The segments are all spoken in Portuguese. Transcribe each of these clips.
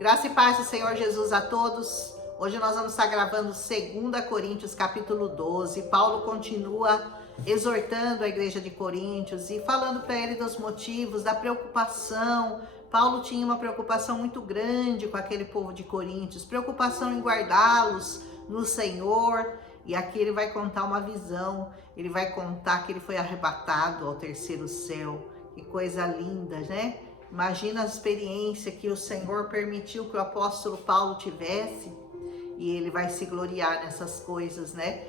Graça e paz do Senhor Jesus a todos. Hoje nós vamos estar gravando 2 Coríntios capítulo 12. Paulo continua exortando a igreja de Coríntios e falando para ele dos motivos, da preocupação. Paulo tinha uma preocupação muito grande com aquele povo de Coríntios, preocupação em guardá-los no Senhor. E aqui ele vai contar uma visão, ele vai contar que ele foi arrebatado ao terceiro céu. Que coisa linda, né? Imagina a experiência que o Senhor permitiu que o apóstolo Paulo tivesse, e ele vai se gloriar nessas coisas, né?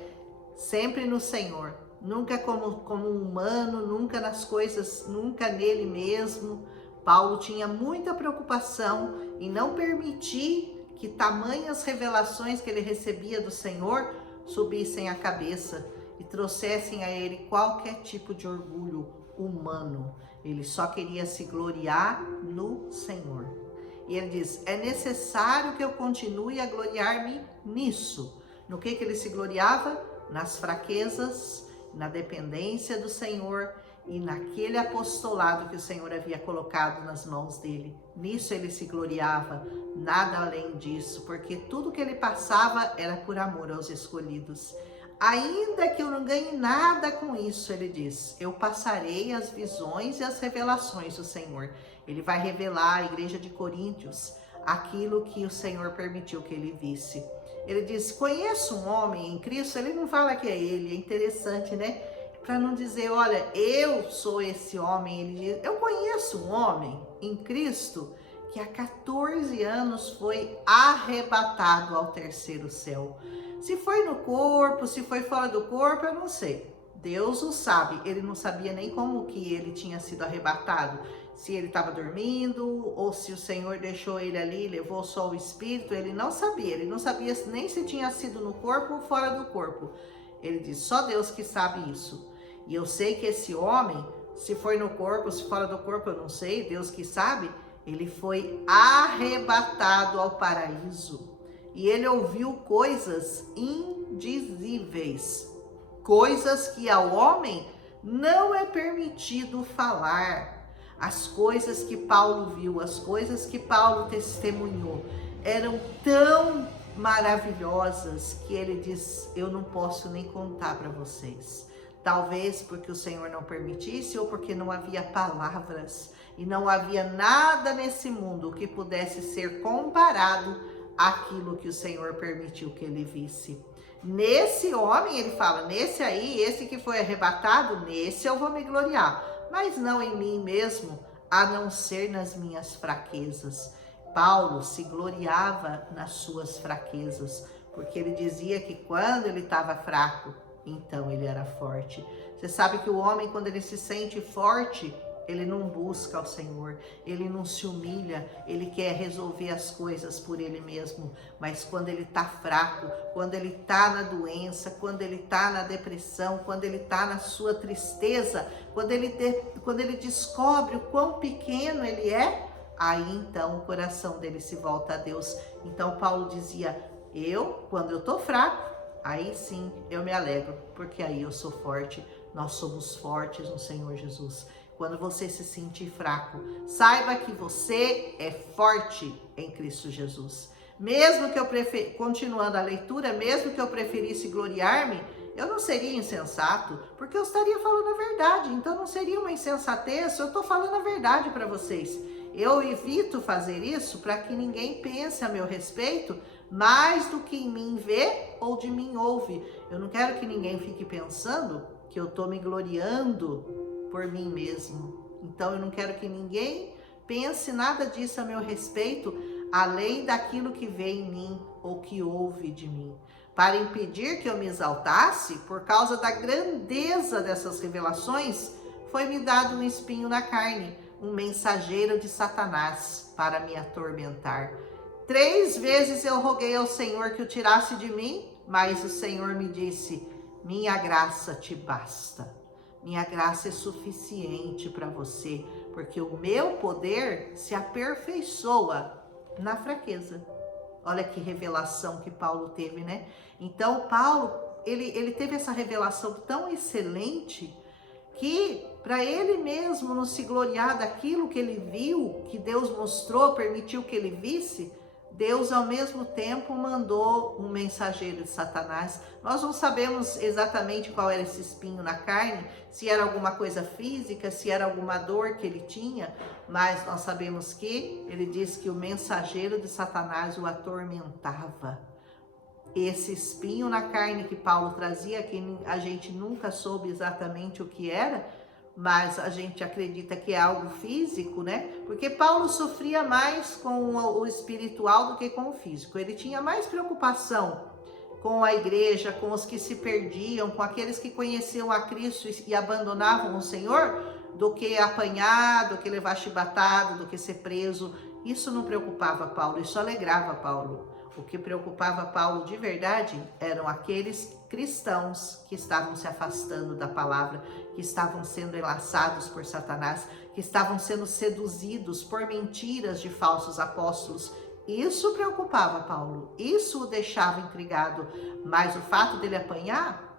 Sempre no Senhor, nunca como humano, nunca nas coisas, nunca nele mesmo. Paulo tinha muita preocupação em não permitir que tamanhas revelações que ele recebia do Senhor subissem a cabeça e trouxessem a ele qualquer tipo de orgulho humano. Ele só queria se gloriar no Senhor. E ele diz, é necessário que eu continue a gloriar-me nisso. No que ele se gloriava? Nas fraquezas, na dependência do Senhor e naquele apostolado que o Senhor havia colocado nas mãos dele. Nisso ele se gloriava, nada além disso, porque tudo que ele passava era por amor aos escolhidos. Ainda que eu não ganhe nada com isso, ele diz, eu passarei as visões e as revelações do Senhor. Ele vai revelar à igreja de Coríntios aquilo que o Senhor permitiu que ele visse. Ele diz, conheço um homem em Cristo, ele não fala que é ele, é interessante, né? Para não dizer, olha, eu sou esse homem, ele diz, eu conheço um homem em Cristo que há 14 anos foi arrebatado ao terceiro céu. Se foi no corpo, se foi fora do corpo, eu não sei. Deus o sabe. Ele não sabia nem como que ele tinha sido arrebatado. Se ele estava dormindo ou se o Senhor deixou ele ali, levou só o espírito. Ele não sabia. Ele não sabia nem se tinha sido no corpo ou fora do corpo. Ele diz, só Deus que sabe isso. E eu sei que esse homem, se foi no corpo, se fora do corpo, eu não sei. Deus que sabe. Ele foi arrebatado ao paraíso. E ele ouviu coisas indizíveis, coisas que ao homem não é permitido falar. As coisas que Paulo viu, as coisas que Paulo testemunhou, eram tão maravilhosas que ele diz, eu não posso nem contar para vocês. Talvez porque o Senhor não permitisse ou porque não havia palavras e não havia nada nesse mundo que pudesse ser comparado aquilo que o Senhor permitiu que ele visse. Nesse homem, ele fala, nesse aí, esse que foi arrebatado, nesse eu vou me gloriar, mas não em mim mesmo, a não ser nas minhas fraquezas. Paulo se gloriava nas suas fraquezas, porque ele dizia que quando ele estava fraco, então ele era forte. Você sabe que o homem, quando ele se sente forte, ele não busca o Senhor, ele não se humilha, ele quer resolver as coisas por ele mesmo. Mas quando ele está fraco, quando ele está na doença, quando ele está na depressão, quando ele está na sua tristeza, quando ele descobre o quão pequeno ele é, aí então o coração dele se volta a Deus. Então Paulo dizia, quando eu estou fraco, aí sim eu me alegro, porque aí eu sou forte. Nós somos fortes no Senhor Jesus. Quando você se sentir fraco, saiba que você é forte em Cristo Jesus. Mesmo que eu continuando a leitura, mesmo que eu preferisse gloriar-me, eu não seria insensato, porque eu estaria falando a verdade. Então não seria uma insensatez, eu estou falando a verdade para vocês. Eu evito fazer isso para que ninguém pense a meu respeito mais do que em mim vê ou de mim ouve. Eu não quero que ninguém fique pensando que eu estou me gloriando por mim mesmo. Então eu não quero que ninguém pense nada disso a meu respeito, além daquilo que vê em mim ou que ouve de mim. Para impedir que eu me exaltasse, por causa da grandeza dessas revelações, foi-me dado um espinho na carne, um mensageiro de Satanás para me atormentar. 3 vezes eu roguei ao Senhor que o tirasse de mim, mas o Senhor me disse, minha graça te basta. Minha graça é suficiente para você, porque o meu poder se aperfeiçoa na fraqueza. Olha que revelação que Paulo teve, né? Então, Paulo, ele teve essa revelação tão excelente que para ele mesmo não se gloriar daquilo que ele viu, que Deus mostrou, permitiu que ele visse, Deus ao mesmo tempo mandou um mensageiro de Satanás. Nós não sabemos exatamente qual era esse espinho na carne, se era alguma coisa física, se era alguma dor que ele tinha, mas nós sabemos que ele diz que o mensageiro de Satanás o atormentava. Esse espinho na carne que Paulo trazia, que a gente nunca soube exatamente o que era, mas a gente acredita que é algo físico, né? Porque Paulo sofria mais com o espiritual do que com o físico. Ele tinha mais preocupação com a igreja, com os que se perdiam, com aqueles que conheciam a Cristo e abandonavam o Senhor, do que apanhar, do que levar chibatada, do que ser preso. Isso não preocupava Paulo, isso alegrava Paulo. O que preocupava Paulo de verdade eram aqueles cristãos que estavam se afastando da palavra, que estavam sendo enlaçados por Satanás, que estavam sendo seduzidos por mentiras de falsos apóstolos. Isso preocupava Paulo, isso o deixava intrigado, mas o fato dele apanhar,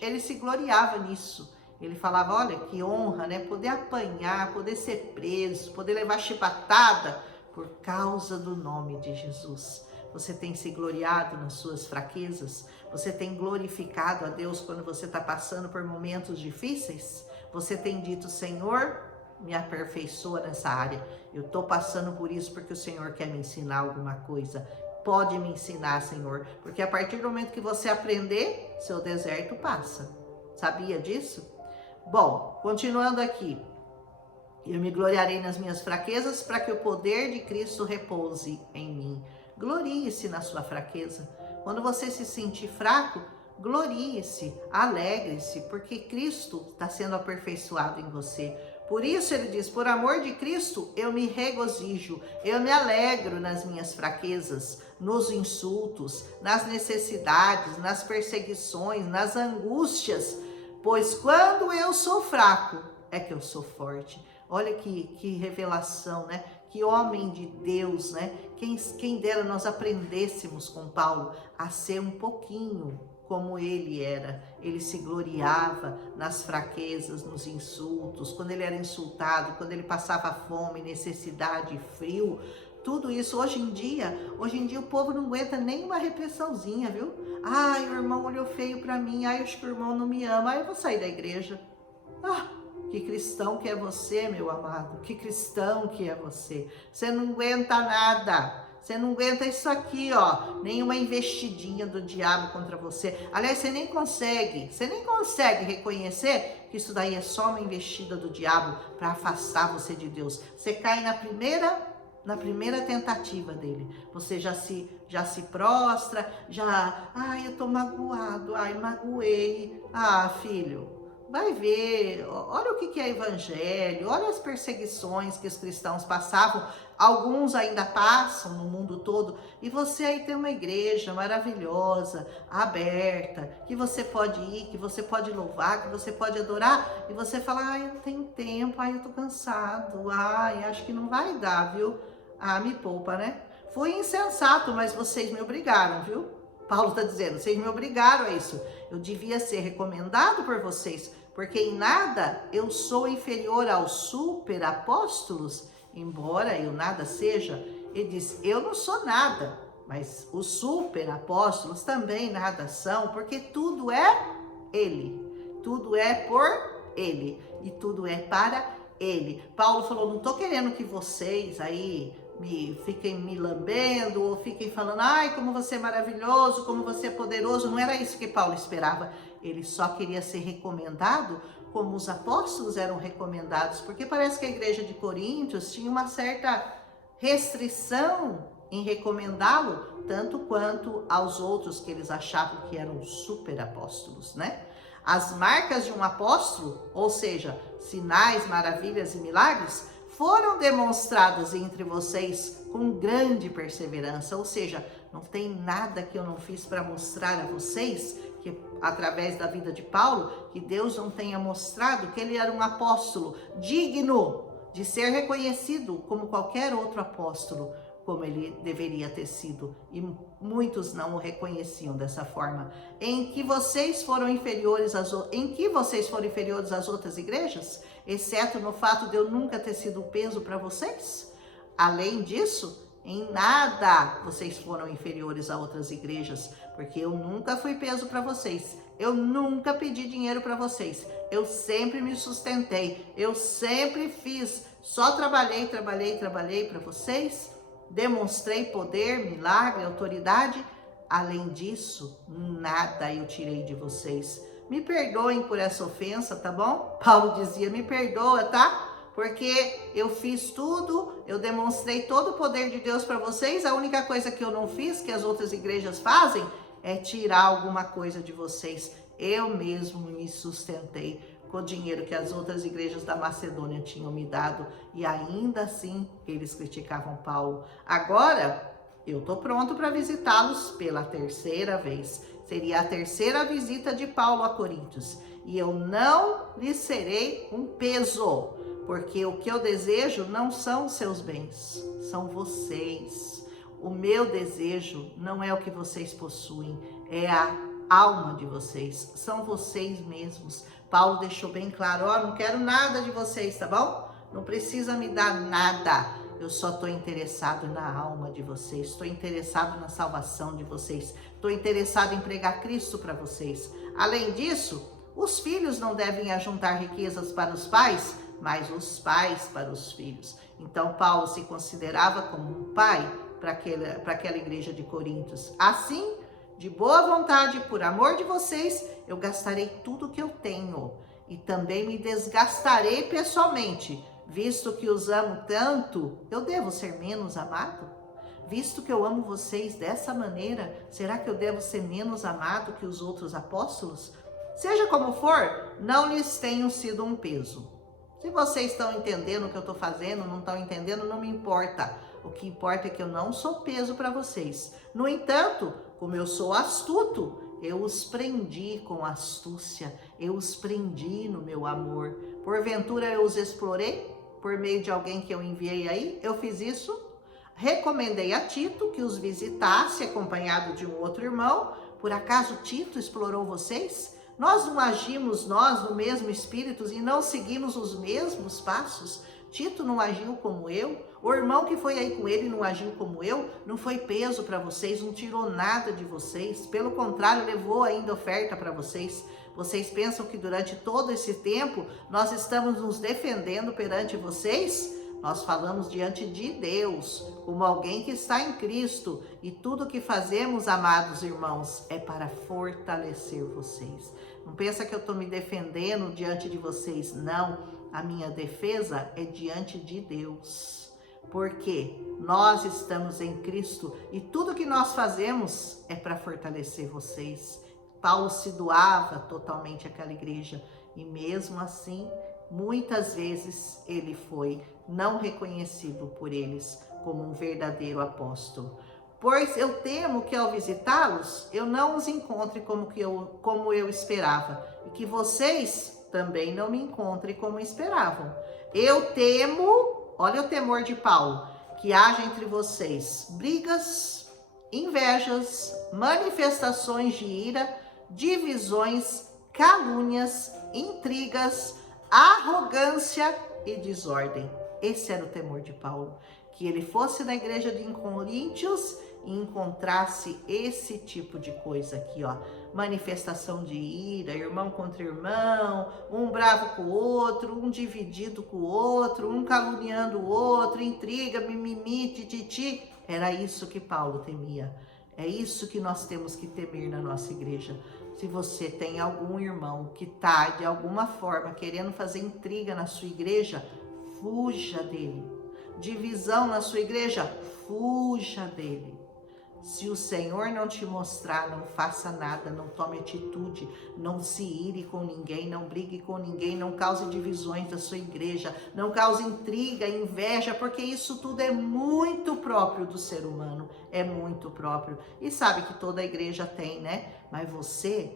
ele se gloriava nisso. Ele falava, olha que honra, né? Poder apanhar, poder ser preso, poder levar chibatada por causa do nome de Jesus. Você tem se gloriado nas suas fraquezas? Você tem glorificado a Deus quando você está passando por momentos difíceis? Você tem dito, Senhor, me aperfeiçoa nessa área. Eu estou passando por isso porque o Senhor quer me ensinar alguma coisa. Pode me ensinar, Senhor, porque a partir do momento que você aprender, seu deserto passa. Sabia disso? Bom, continuando aqui. Eu me gloriarei nas minhas fraquezas para que o poder de Cristo repouse em mim. Glorie-se na sua fraqueza. Quando você se sentir fraco, glorie-se, alegre-se, porque Cristo está sendo aperfeiçoado em você. Por isso ele diz, por amor de Cristo, eu me regozijo, eu me alegro nas minhas fraquezas, nos insultos, nas necessidades, nas perseguições, nas angústias, pois quando eu sou fraco, é que eu sou forte. Olha que revelação, né? Que homem de Deus, né? Quem dera nós aprendêssemos com Paulo a ser um pouquinho como ele era. Ele se gloriava nas fraquezas, nos insultos, quando ele era insultado, quando ele passava fome, necessidade, frio. Tudo isso, hoje em dia o povo não aguenta nem uma repressãozinha, viu? Ai, o irmão olhou feio pra mim, ai, acho que o irmão não me ama, ai, eu vou sair da igreja. Que cristão que é você, meu amado, que cristão que é você. Você não aguenta nada, você não aguenta isso aqui, ó, nenhuma investidinha do diabo contra você. Aliás, você nem consegue reconhecer que isso daí é só uma investida do diabo para afastar você de Deus. Você cai na primeira tentativa dele, você já se prostra, ai, eu tô magoado, ai, magoei. Filho, vai ver, olha o que é evangelho, olha as perseguições que os cristãos passavam, alguns ainda passam no mundo todo, e você aí tem uma igreja maravilhosa, aberta, que você pode ir, que você pode louvar, que você pode adorar, e você fala, ai, eu não tenho tempo, ai, eu tô cansado, ai, acho que não vai dar, viu? Me poupa, né? Fui insensato, mas vocês me obrigaram, viu? Paulo está dizendo, vocês me obrigaram a isso. Eu devia ser recomendado por vocês, porque em nada eu sou inferior aos super apóstolos, embora eu nada seja. Ele diz, eu não sou nada, mas os super apóstolos também nada são, porque tudo é ele, tudo é por ele e tudo é para ele. Paulo falou, não estou querendo que vocês aí fiquem me lambendo ou fiquem falando, ai, como você é maravilhoso, como você é poderoso. Não era isso que Paulo esperava. Ele só queria ser recomendado como os apóstolos eram recomendados, porque parece que a igreja de Coríntios tinha uma certa restrição em recomendá-lo, tanto quanto aos outros que eles achavam que eram super apóstolos, né? As marcas de um apóstolo, ou seja, sinais, maravilhas e milagres, foram demonstradas entre vocês com grande perseverança, ou seja, não tem nada que eu não fiz para mostrar a vocês, que através da vida de Paulo, que Deus não tenha mostrado que ele era um apóstolo digno de ser reconhecido como qualquer outro apóstolo, como ele deveria ter sido, e muitos não o reconheciam dessa forma. Em que vocês foram inferiores às outras igrejas? Exceto no fato de eu nunca ter sido um peso para vocês? Além disso, Em nada vocês foram inferiores a outras igrejas, porque eu nunca fui peso para vocês. Eu nunca pedi dinheiro para vocês. Eu sempre me sustentei. Eu sempre fiz. Só trabalhei para vocês. Demonstrei poder, milagre, autoridade. Além disso, nada eu tirei de vocês. Me perdoem por essa ofensa, tá bom? Paulo dizia, me perdoa, tá? Porque eu fiz tudo, eu demonstrei todo o poder de Deus para vocês. A única coisa que eu não fiz, que as outras igrejas fazem, é tirar alguma coisa de vocês. Eu mesmo me sustentei com o dinheiro que as outras igrejas da Macedônia tinham me dado. E ainda assim, eles criticavam Paulo. Agora, eu tô pronto para visitá-los pela terceira vez. Seria a terceira visita de Paulo a Coríntios. E eu não lhes serei um peso, porque o que eu desejo não são seus bens, são vocês. O meu desejo não é o que vocês possuem, é a alma de vocês, são vocês mesmos. Paulo deixou bem claro, não quero nada de vocês, tá bom? Não precisa me dar nada. Eu só estou interessado na alma de vocês, estou interessado na salvação de vocês, estou interessado em pregar Cristo para vocês. Além disso, os filhos não devem ajuntar riquezas para os pais, mas os pais para os filhos. Então Paulo se considerava como um pai para aquela igreja de Coríntios. Assim, de boa vontade, por amor de vocês, eu gastarei tudo que eu tenho e também me desgastarei pessoalmente. Visto que os amo tanto, eu devo ser menos amado? Visto que eu amo vocês dessa maneira, será que eu devo ser menos amado que os outros apóstolos? Seja como for, não lhes tenho sido um peso. Se vocês estão entendendo o que eu estou fazendo, não estão entendendo, não me importa. O que importa é que eu não sou peso para vocês. No entanto, como eu sou astuto, eu os prendi com astúcia, eu os prendi no meu amor. Porventura eu os explorei por meio de alguém que eu enviei aí? Eu fiz isso? Recomendei a Tito que os visitasse acompanhado de um outro irmão. Por acaso Tito explorou vocês? Nós não agimos no mesmo espírito e não seguimos os mesmos passos? Tito não agiu como eu? O irmão que foi aí com ele não agiu como eu? Não foi peso para vocês, não tirou nada de vocês. Pelo contrário, levou ainda oferta para vocês. Vocês pensam que durante todo esse tempo nós estamos nos defendendo perante vocês? Nós falamos diante de Deus, como alguém que está em Cristo. E tudo que fazemos, amados irmãos, é para fortalecer vocês. Não pensa que eu estou me defendendo diante de vocês, não. A minha defesa é diante de Deus. Porque nós estamos em Cristo e tudo que nós fazemos é para fortalecer vocês. Paulo se doava totalmente àquela igreja e mesmo assim, muitas vezes ele foi não reconhecido por eles como um verdadeiro apóstolo. Pois eu temo que ao visitá-los, eu não os encontre como eu esperava e que vocês também não me encontrem como esperavam. Eu temo, olha o temor de Paulo, que haja entre vocês brigas, invejas, manifestações de ira, divisões, calúnias, intrigas, arrogância e desordem. Esse era o temor de Paulo, que ele fosse na igreja de Coríntios e encontrasse esse tipo de coisa aqui, ó, manifestação de ira, irmão contra irmão, um bravo com o outro, um dividido com o outro, um caluniando o outro, intriga, mimimi, tititi. Era isso que Paulo temia. É isso que nós temos que temer na nossa igreja. Se você tem algum irmão que está, de alguma forma, querendo fazer intriga na sua igreja, fuja dele. Divisão na sua igreja, fuja dele. Se o Senhor não te mostrar, não faça nada, não tome atitude, não se ire com ninguém, não brigue com ninguém, não cause divisões da sua igreja, não cause intriga, inveja, porque isso tudo é muito próprio do ser humano, é muito próprio. E sabe que toda igreja tem, né? Mas você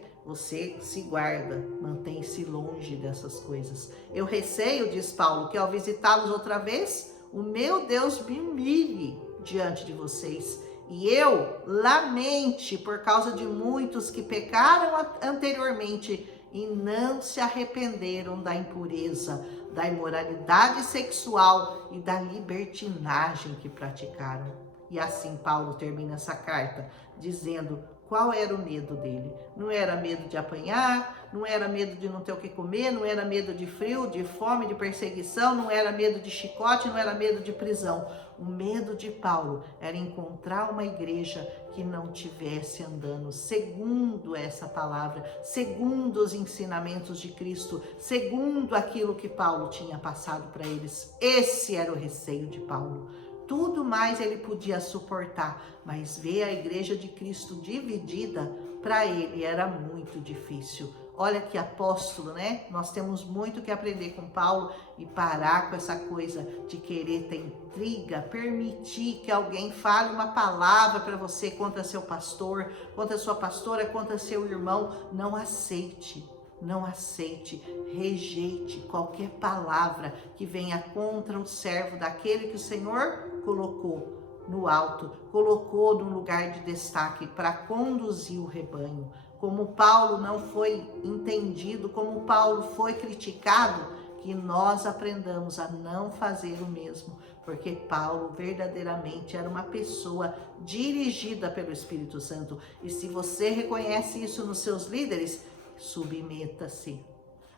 se guarda, mantém-se longe dessas coisas. Eu receio, diz Paulo, que ao visitá-los outra vez, o meu Deus me humilhe diante de vocês. E eu lamente por causa de muitos que pecaram anteriormente e não se arrependeram da impureza, da imoralidade sexual e da libertinagem que praticaram. E assim Paulo termina essa carta dizendo qual era o medo dele. Não era medo de apanhar, não era medo de não ter o que comer, não era medo de frio, de fome, de perseguição, não era medo de chicote, não era medo de prisão. O medo de Paulo era encontrar uma igreja que não tivesse andando segundo essa palavra, segundo os ensinamentos de Cristo, segundo aquilo que Paulo tinha passado para eles. Esse era o receio de Paulo. Tudo mais ele podia suportar, mas ver a igreja de Cristo dividida, para ele era muito difícil. Olha que apóstolo, né? Nós temos muito que aprender com Paulo e parar com essa coisa de querer ter intriga, permitir que alguém fale uma palavra para você contra seu pastor, contra sua pastora, contra seu irmão. Não aceite. Não aceite, rejeite qualquer palavra que venha contra o servo daquele que o Senhor colocou no alto, colocou no lugar de destaque para conduzir o rebanho. Como Paulo não foi entendido, como Paulo foi criticado, que nós aprendamos a não fazer o mesmo, porque Paulo verdadeiramente era uma pessoa dirigida pelo Espírito Santo. E se você reconhece isso nos seus líderes, submeta-se,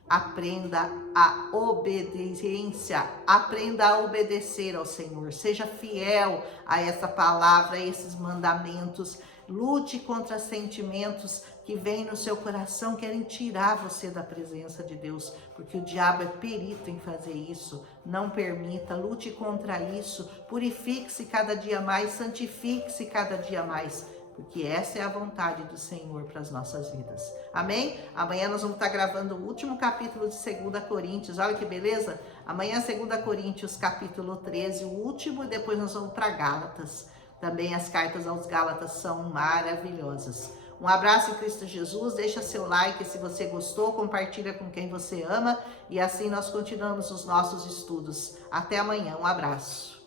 aprenda a obediência, aprenda a obedecer ao Senhor, seja fiel a essa palavra, a esses mandamentos, lute contra sentimentos que vêm no seu coração, querem tirar você da presença de Deus, porque o diabo é perito em fazer isso. Não permita, lute contra isso, purifique-se cada dia mais, santifique-se cada dia mais, porque essa é a vontade do Senhor para as nossas vidas. Amém? Amanhã nós vamos estar gravando o último capítulo de 2 Coríntios. Olha que beleza? Amanhã 2 Coríntios capítulo 13, o último, e depois nós vamos para Gálatas. Também as cartas aos Gálatas são maravilhosas. Um abraço em Cristo Jesus, deixa seu like se você gostou, compartilha com quem você ama, e assim nós continuamos os nossos estudos. Até amanhã, um abraço.